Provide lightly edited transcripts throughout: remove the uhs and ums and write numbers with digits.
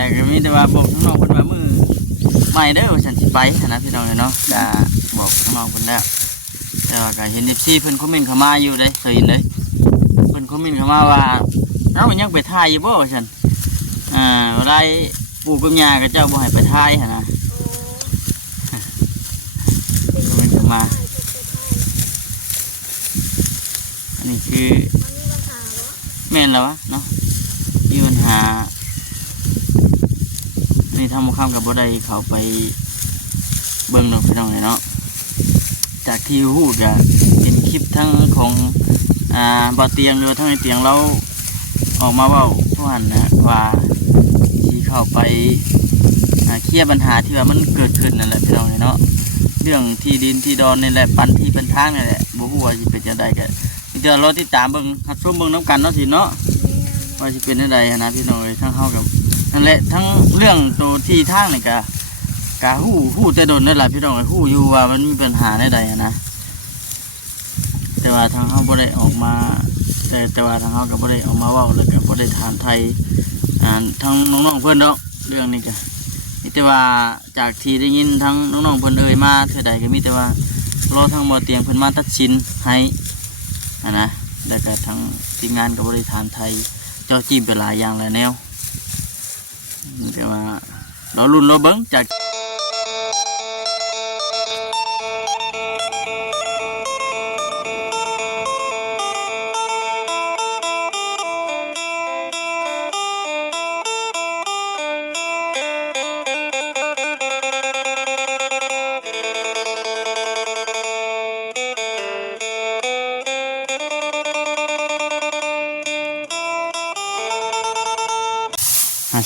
แต่ก็มีแต่ว่าบอกน้องๆเพิ่นว่ามือใหม่เด้อว่าฉันสิไปนะพี่น้องเนาะก็บอกน้องๆเพิ่นแล้วแต่ว่าก็เห็น FC เพิ่นคอมเมนต์เข้ามาอยู่เด้เคยเห็นเลยเพิ่นคอมเมนต์เข้ามาว่าเอ้ายังไปถ่ายอยู่บ่ว่าฉันอะไรปู่กับย่ากับเจ้าบ่ให้ไปถ่ายหั่นนะคอมเมนต์เข้ามาอันนี้คือแม่นแล้ววะเนาะมีปัญหานี่ทำข้ามกับบ่ได้เขาไปเบิ่งเนาะพี่น้องเนาะจากที่ฮู้จะเป็นคลิปทั้งของบ่อเตียงหรือทั้งในเตียงเราออกมาเว้าทุกวันนะว่าที่เข้าไปเคลียร์ปัญหาที่ว่ามันเกิดขึ้นนั่นแหละพี่น้องเนาะเรื่องที่ดินที่ดอนนี่แหละปันที่เป็นทางนี่แหละบ่ฮู้ว่าสิเป็นจังได๋ก็เดี๋ยวรอติดตามเบิ่งหัดชมเบิ่งน้ำกันเนาะสิเนาะว่าสิเป็นจังได๋นะพี่น้องทั้งเฮากับนั่นแหละทั้งเรื่องตัวที่ทางนี่ก็ฮู้แต่โดนนั่นแหละพี่น้องฮู้อยู่ว่ามันมีปัญหาใดๆนะแต่ว่าทางเฮาบ่ได้ออกมาแต่ว่าทางเฮาก็บ่ได้ออกมาเว้าแล้วก็บ่ได้ถามไทยทั้งน้องๆเพิ่นดอกเรื่องนี้ก็มีแต่ว่าจากที่ได้ยินทั้งน้องๆเพิ่นเอ่ยมาเท่าใดก็มีแต่ว่ารอทางบ่อเตียงเพิ่นมาตัดสินให้นะแล้วก็ทางทีมงานก็บ่ได้ถามไทยเจ้าจิ้มไปหลายอย่างหลายแนวแต่ว่าเราลุ้นเราเบิ้งจาก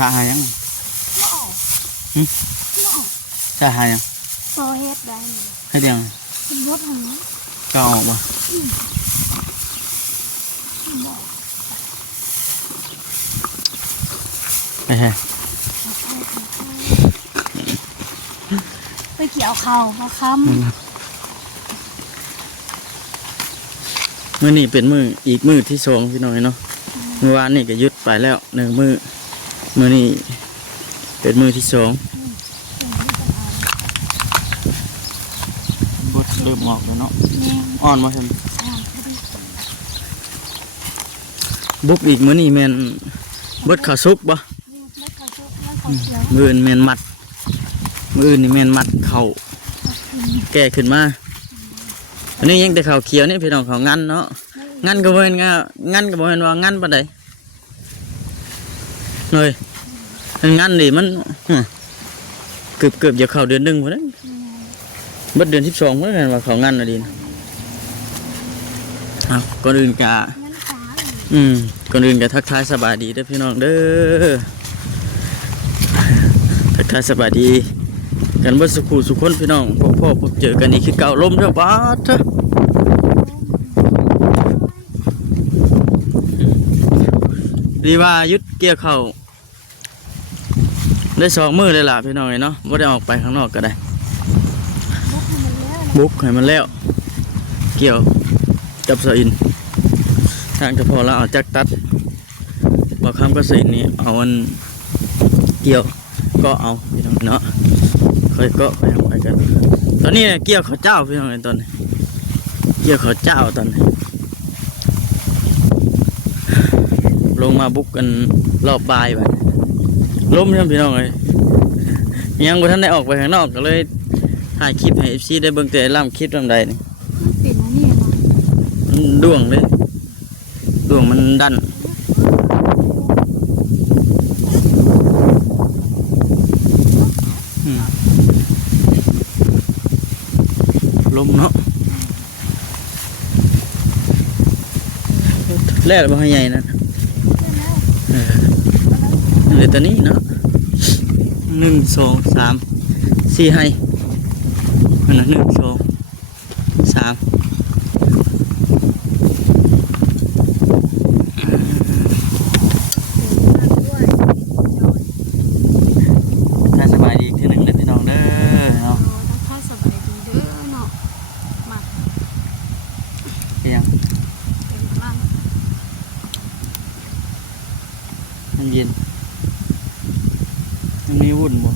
ชาหายังชาหายังโซเฮ็ดได้ให้เดียงเป็นรถหัวก็ออกมาไปฮะไปเกี่ยวเข่าค้ำมื้อนี้เป็นอีกมื้อที่2พี่น้อยเนาะเมื่อวานนี่ก็ยุดไปแล้ว1มื้อนี้เป็นมื้อที่2บุดเริ่มออกแล้วเนาะอ่อนมาใช่ไหมบุกอีกมื้อนี้แม่นเบิดข้าวสุกบ่มื้ออื่นแม่นมัดมื้ออื่นนี่แม่นมัดข้าวแก่ขึ้นมาอันนี้ยังแต่ข้าวเขียวนี่พี่น้องข้าวงั้นเนาะงั้นก็บ่แม่นงั้นก็บ่แม่นว่างั้นปานใดเลยงั้นนี่มันเกือบจะเข้าเดือน1พุ่นน่ะเบิดเดือน12พุ่นน่ะว่าข้าวงั้นน่ะดีก่อนอื่นก็ก่อนอื่นก็ทักทายสบายดีเด้อพี่น้องเด้อทักทายสบายดีกันเบิดสุขสุขคนพี่น้องพ่อพบเจอกันอีกคือเก่าลมเด้อบาดเถอะดีว่ายึดเกี่ยวเข่าได้2 มื้อเลยล่ะพี่น้องเนาะไม่ได้ออกไปข้างนอกก็ได้บุกให้มันแล้วเกี่ยวจับสอินทางจะพอแล้วเอาจักตัดบอกคำก็สินี่เอาอันเกี่ยวก็เอาพี่น้องเนาะค่อยก็ไปทำไปกันตอนนี้เกี่ยวข้าวเจ้าพี่น้องตอนนี้เกี่ยวข้าวเจ้าตอนนี้ลงมาบุกกันรอบบ่ายไปล้มใช่ไหมพี่น้องเลยยังบ่ทันได้ออกไปข้างนอกก็เลยถ่ายคลิปให้ FC ได้เบิ่งแต่ล่ำคลิปลำใดนี่เป็นอันนี้ดวงเลยดวงมันดันลมเนาะแรกบ่ให้ใหญ่นะเลยตอนนี้เนาะ1 2 3 4ให้อันนั้น1 2 3ถ้าสบายดีคือ1เลยพี่น้องเด้อเนาะถ้าสบายดีเด้อเนาะมาเพียงเป็นพลังมันเย็น เย็น เย็น เย็น เย็น เย็น เย็น เย็น เย็น เย็น เย็น เย็น เย็น เย็นเย็น มันมีวุ่นบ่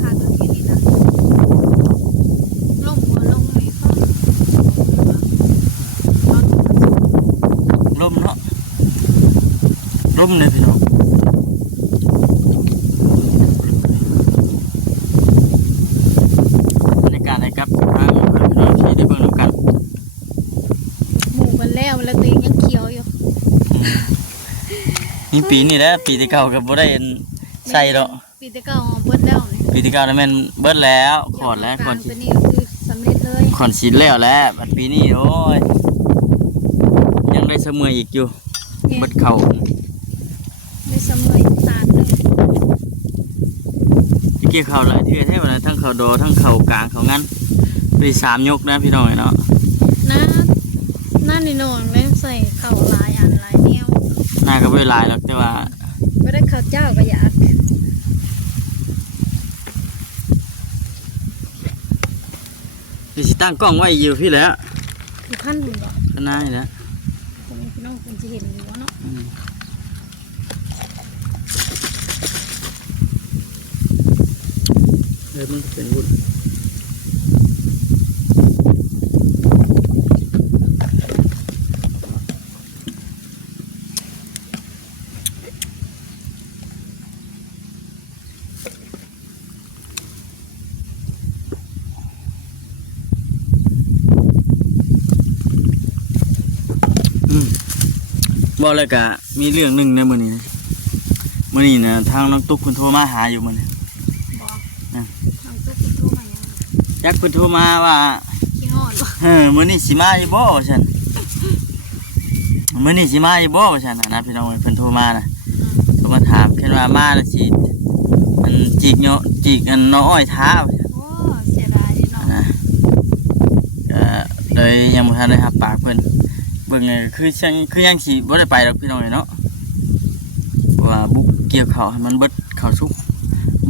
ขาดตัวที่นี่นะลงหัวลงนี่ก็ร้อน ลมเนาะลมเลยพี่น้องบรรยากาศอะไรครับทางพี่น้องที่ได้เบิ่งน้ำกัน หมู่กันแล้วแล้วตัวเองยังเขียวอยู่ นี่ปีนี้แหละปีที่เก่ากับบ่ได้ใส่ดอก ปีที่เก้าเบิดแล้วนี่ ปีที่เก่าแล้วแม่นเบิดแล้วขอดแล้วขอด ตัวนี้ก็คือสำเร็จเลย ขอนสินแล้วแหละบัดปีนี้โอ้ยยังได้เสมออีกอยู่เบิดเข่า ได้เสมอตาดเลย ที่เกี่ยวเข่าหลายเทื่อให้ว่าทั้งเข่าโดทั้งเข่ากลางเขางั้นไป3 ยกนะพี่น้องเนาะ นะนั่นนี่น้องเลยใส่เข่าหลายอันหลายแนว หน้าก็บ่ได้หลายหรอกแต่ว่า ไม่ได้ข้าวเจ้าก็อยาก สิตั้งกล้องไว้อยู่พี่แหล้ว คือขั้นบุญบอก ข้างหน้านี่แหละ ตรงนี้พี่น้องคุณจะเห็นอยู่ว่าเนาะ เลยมันเป็นวุ่นบอกเลยกะมีเรื่องหนึ่งนะมื้อนี้นะทางน้องตุ๊กคุณโทรมาหาอยู่มื้อนี้ บอก อ่ะ น้องตุ๊กตุ๊กมายัง จักคุณโทรมาว่า ขี้งอนบอก มื้อนี้สิมาอยู่บ่ฉันมื้อนี้สิมาอยู่บ่ฉันนะพี่น้องเพิ่นโทรมานะโทรมาถามแค่ว่ามาแล้วสิมันจิกเนาะจิกอันน้ออ้อยท้าว่าซั่น โอ้เสียดายเนาะ นะเลยยังบ่ทันได้รับปากเพิ่นเบิ่งเลยคือยังสิบ่ได้ไปดอกพี่น้องเนาะเพราะว่าบุกเกี่ยวข้าวให้มันเบิดข้าวสุก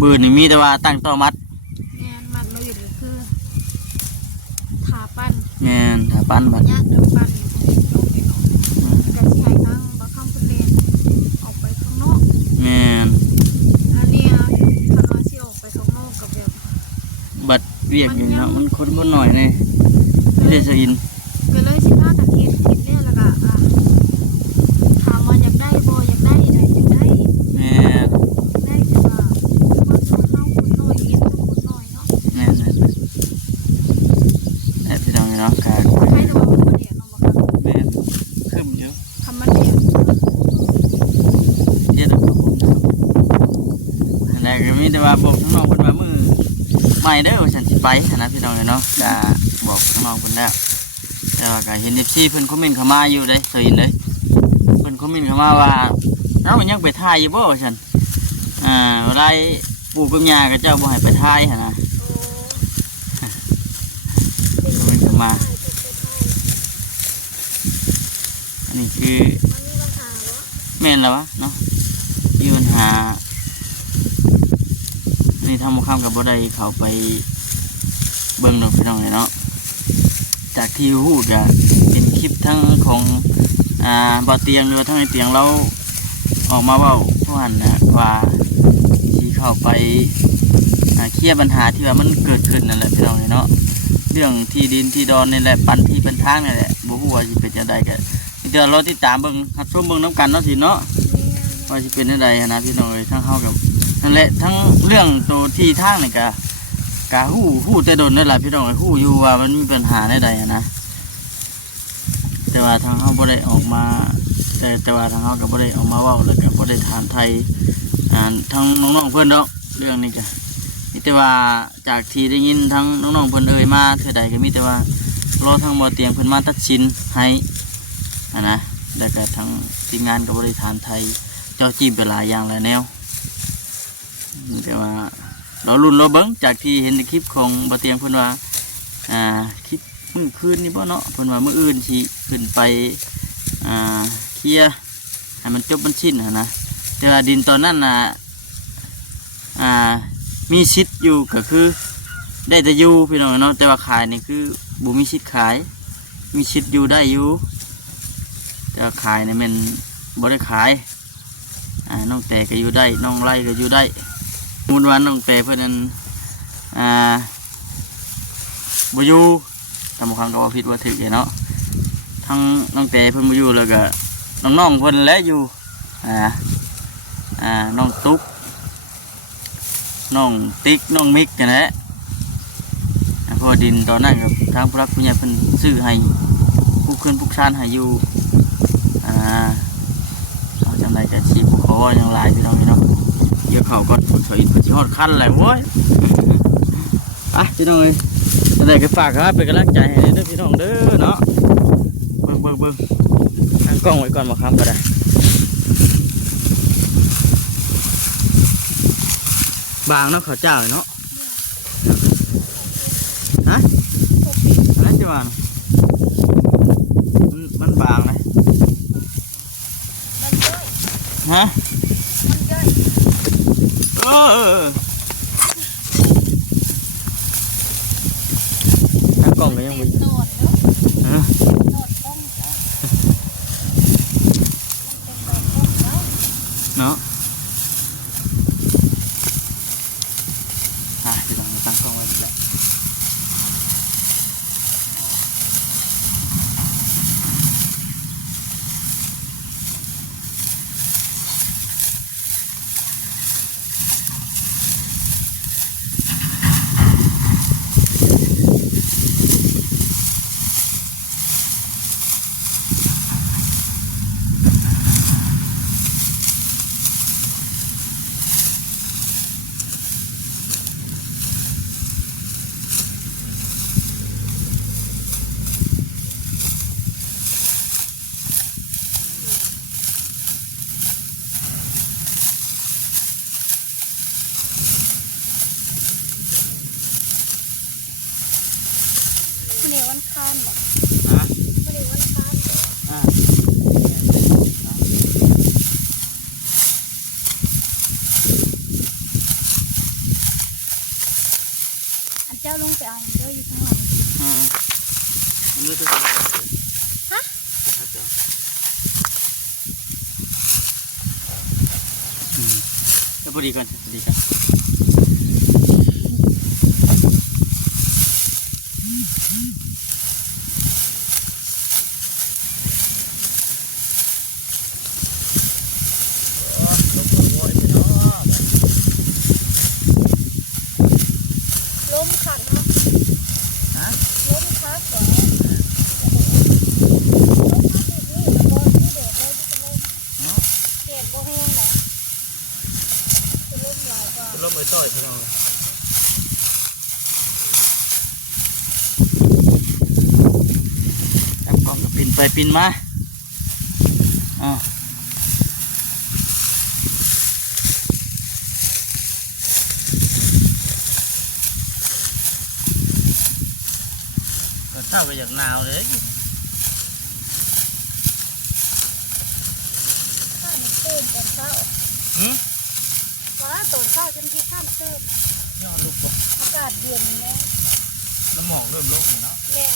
มื้อนี้มีแต่ว่าตั้งโต๊ะมัด แม่นมัดมาอยู่นี่คือถาปั้น แม่นถ้าปั้นบัด ญาติเดิมปั้นลงนี่เนาะก็สิให้ทั้งบ่คำเพิ่นเล่นออกไปข้างนอก แม่น อันเนี้ยถ้าว่าสิออกไปข้างนอกกับแบบ บัดเวียกอยู่เนาะมันคนบ่น้อยนี่ไม่ได้สะอิน ก็เลยสิพากันเฮ็ดแล้วแล้วก็ถามว่าอยากได้บ่อยากได้ได้อยากได้ แม่น ได้แต่ว่าคนเฮาคนน้อยเฮ็ดต้องคนน้อยเนาะ แม่นแต่พี่น้องเนาะกะ ใครจะว่ามันบ่แดดเนาะบ่ครับ แม่นขึ้นอยู่ คำมันแดด เฮ็ดกับผมอันนั้นก็มีแต่ว่าบอกน้องๆเพิ่นว่ามื้อใหม่เด้อว่าฉันสิไปนะพี่น้องเนาะก็บอกน้องๆเพิ่นแล้วแต่ว่าก็เห็น FC เพิ่นคอมเมนต์เข้ามาอยู่เด้เคยเห็นเด้เพิ่นคอมเมนต์เข้ามาว่าเอ้ามันยังไปถ่ายอยู่บ่ว่าฉันเวลาปู่กับย่าก็เจ้าบ่ให้ไปถ่ายหั่นนะคอมเมนต์เข้ามาอันนี้คือ มันมีปัญหาเหรอ แม่นแล้ววะเนาะมีปัญหาอันนี้ทำมาข้ามกับบ่ได้เขาไปเบิ่งดอกพี่น้องเลยเนาะจากที่ฮู้จะเป็นคลิปทั้งของบ่อเตียงหรือว่าทั้งในเตียงเราออกมาเว้าผู้หันนะว่าสิเข้าไปเคลียร์ปัญหาที่ว่ามันเกิดขึ้นนั่นแหละพี่น้องเลยเนาะเรื่องที่ดินที่ดอนนี่แหละปันที่เป็นทางนี่แหละบ่ฮู้ว่าสิเป็นจังไดก็เดี๋ยวเราติดตามเบิ่งรับชมเบิ่งน้ำกันเนาะสิเนาะว่าสิเป็นจังไดนะพี่น้องเอ้ยทั้งเฮากับนั่นแหละทั้งเรื่องตัวที่ทางนี่ก็ฮู้แต่โดนนั่นแหละพี่น้องเอ้ยฮู้อยู่ว่ามันมีปัญหาใดๆนะแต่ว่าทางเฮาบ่ได้ออกมาแต่ว่าทางเฮาก็บ่ได้ออกมาเว้าแล้วก็บ่ได้ถามไทยทางน้องๆเพิ่นดอกเรื่องนี้ก็มีแต่ว่าจากที่ได้ยินทั้งน้องๆเพิ่นเอ่ยมาเทื่อใดก็มีแต่ว่ารอทางบ่อเตียงเพิ่นมาตัดสินให้นะแล้วก็ทางทีมงานก็บ่ได้ถามไทยเจ้าจิ้มไปหลายอย่างหลายแนวแต่ว่าเราลุ้นเราเบิ่งจากที่เห็นในคลิปของบ่อเตียงเพิ่นว่าคลิปมื้อคืนนี่บ่เนาะเพิ่นว่ามื้ออื่นสิขึ้นไปเคลียร์ให้มันจบมันสิ้นนะแต่ว่าดินตอนนั้นน่ะ มีชิดอยู่ก็คือได้แต่อยู่พี่น้องเนาะแต่ว่าขายนี่คือบ่มีชิดขายมีชิดอยู่ได้อยู่แต่ว่าขายนี่มันบ่ได้ขายน้องแต่ก็อยู่ได้น้องไล่ก็อยู่ได้มูลวันน้องแต่เพื่อนนั้นบ่อยู่ตามคำก็ว่าผิดว่าถูกเนาะทั้งน้องแต่เพิ่นบ่อยู่แล้วก็น้องๆเพิ่นและอยู่น้องตุ๊กน้องติ๊กน้องมิกกันแหละเพราะดินตอนนั้นกับทางผู้รักผู้ใหญ่เพิ่นซื้อให้ผู้ขึ้นผู้ชานให้อยู่เอาจำได้กับชีพขออย่างหลายพี่น้องเนาะเดี๋ยวเขาก็ฝนสวยฝนสิฮอดคันแหละโว้ยพี่น้องเอ้ยอะไรก็ฝากครับเป็นกำลังใจให้เด้อพี่น้องเด้อเนาะเบิ่งตั้งกล้องไว้ก่อนมาค้ำก็ได้บางเนาะข้าวเจ้าเนาะอะไรจะว่ามันบางเลยฮะตั้งกล้องก็ยังมีเนาะเดี๋ยวเราตั้งกล้องไว้แล้ววันคานบ่ ฮะ วันนี้วันคานอันเจ้าลงไปเอาเจ้าอยู่ข้างหลังนี่จะฮะแล้วพอดีกันพอดีกันล้มขันนะล้มคักเหรอล้มคักที่นี่บอลที่เด็กเลยที่จะล้มเด็กโบแห้งนะจะล้มหลายกว่า ล้มไอ้ต้อยพี่น้องจับกล้องก็ปินไปปินมาเช้าก็อยากหนาวเลยข้ามตื่นตอนเช้าว่าตอนเช้าจนที่ข้ามตื่น ย่อลูกบ่ อากาศเย็นแล้ว น้ำหมอกเริ่มลงแล้วเนาะ แม่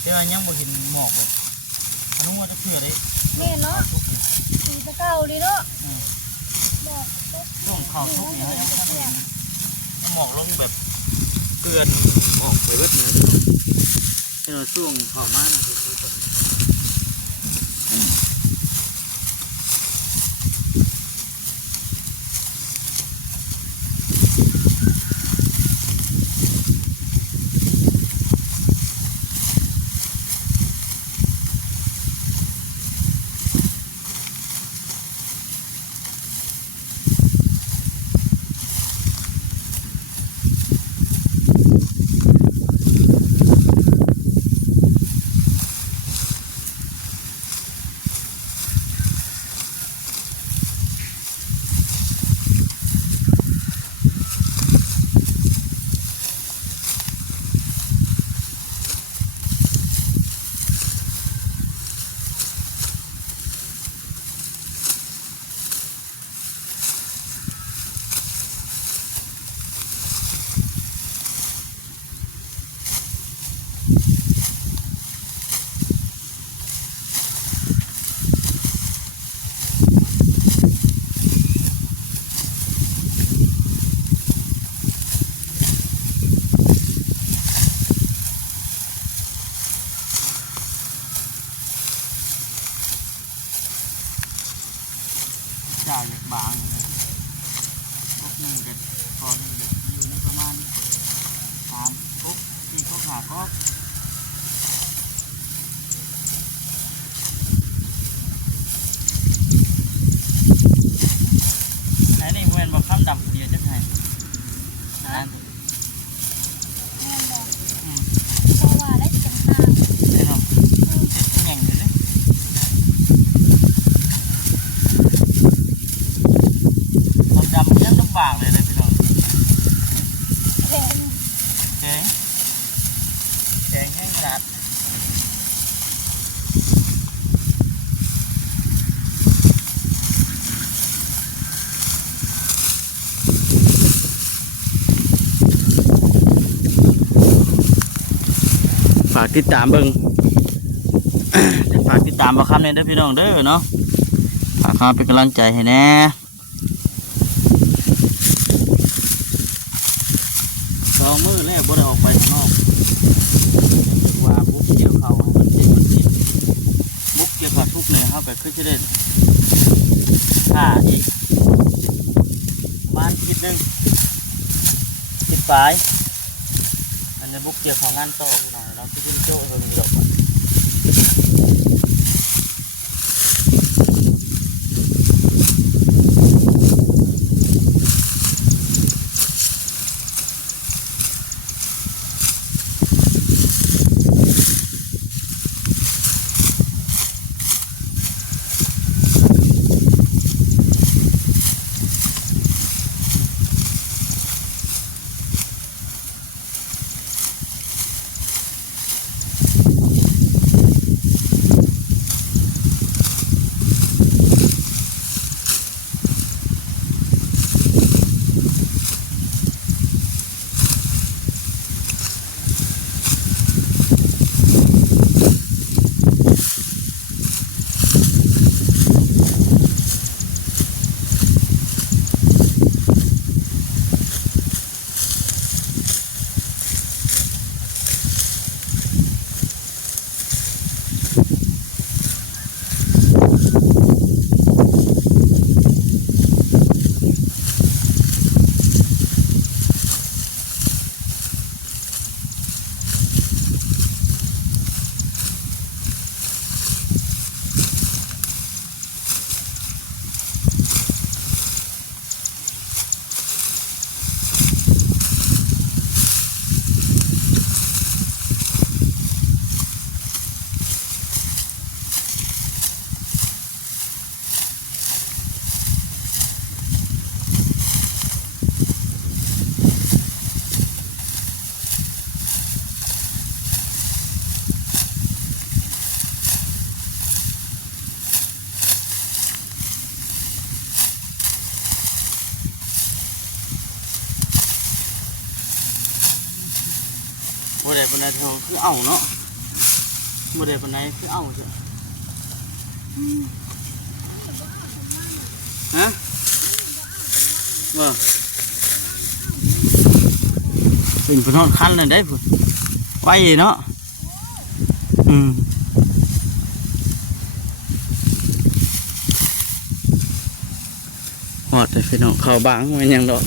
แต่ว่ายังบ่เห็นหมอกเลยน้ำมันจะเพื่อได้ แม่เนาะสีตะเก่าดีเนาะหมอก ช่วงข่าวทุกอย่างยังไม่เห็นหมอกลงแบบเกลือนหมอกไปเบิดเลยแต่ว่าช่วงข่าวมา จ่ายจากบางพวกหนึ่งกับคอหนึ่งกับอยู่ในประมาณ3 พวกที่เขาขาก็ไหนนี่เวนบอกข้ามดำเดียวจะให้นั่น แม่นบอก อืม เพราะว่าได้จังทาง เดี๋ยวเราเช็ดแง่งเลยคนดำยังลำบากเลยนะพี่น้อง แข็ง แข็งแข็งแห้งขนาดฝากติดตามเบิ่ง ฝากติดตามบ่คำเนี่ยเด้อพี่น้องเด้อเนาะฝากเข้าเป็นกำลังใจให้แน่2 มื้อแล้วบ่ได้ออกไปข้างนอกว่าบุกเกี่ยวเขาให้มันเป็นบุกเกี่ยวกับทุกเนี่ยเฮาก็คือสิได้ค่าอีกประมาณอาทิตย์หนึงคิดปลายอันนี้บุกเกี่ยวของงานต่อพี่น้องเนาะที่ขึ้นโจ้เพิ่นมีดอกบ่ได้ปานใดเท่าคือเอาเนาะบ่ได้ปานใดคือเอาจ้ะฮะว่าเป็นพนอนคันเลยได้พุ่นไว้เนาะหอดแต่พี่น้องเข้าบางมันยังดอก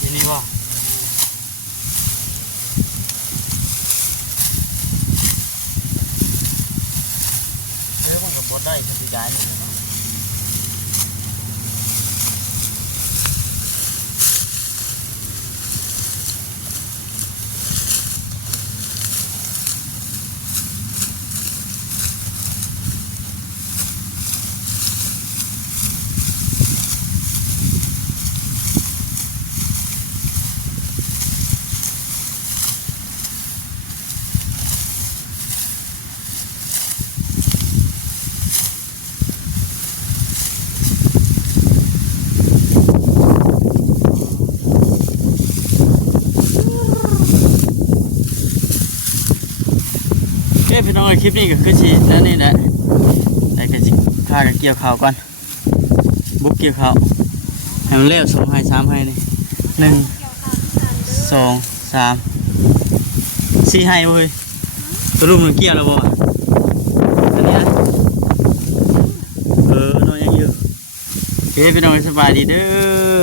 ทีนี้ว่าเฮ้ยมันกับบดได้จะสิจ่ายนี่ พี่น้องคลิปนี้ก็คือสินั่นนี่แหละแต่ก็สิพากันเกี่ยวข้าวก่อนบุกเกี่ยวข้าวให้มันเร็ว2ให้3ให้นี่1 2 3 4ให้เว้ยตัวลุมมันเกี่ยวแล้วบ่อันนี้นะน้อยยังอยู่โอเคพี่น้องสบายดีเด้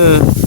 อ